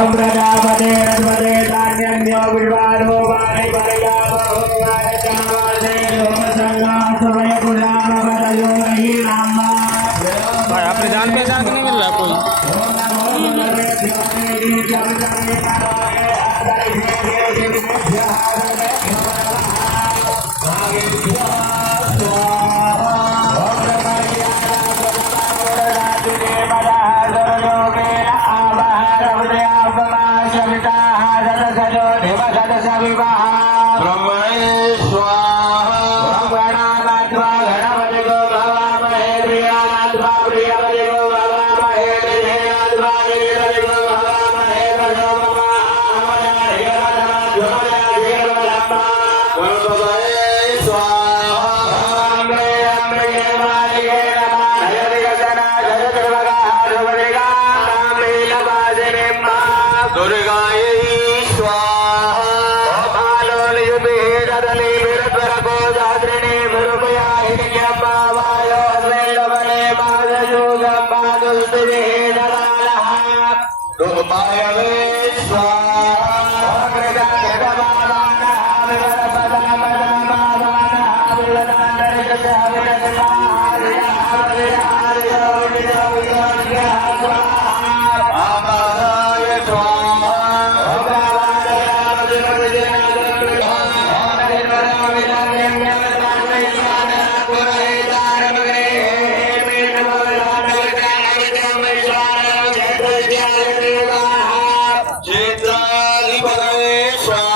ओम प्रजापते रजपते धान्यो विद्वानो वाणी परिजातो वारचावादे लोक संगा समय गुलाम बदयो नहीं नामा। भाई अपने जान पहचान के नहीं मिल रहा कोई। Yeah.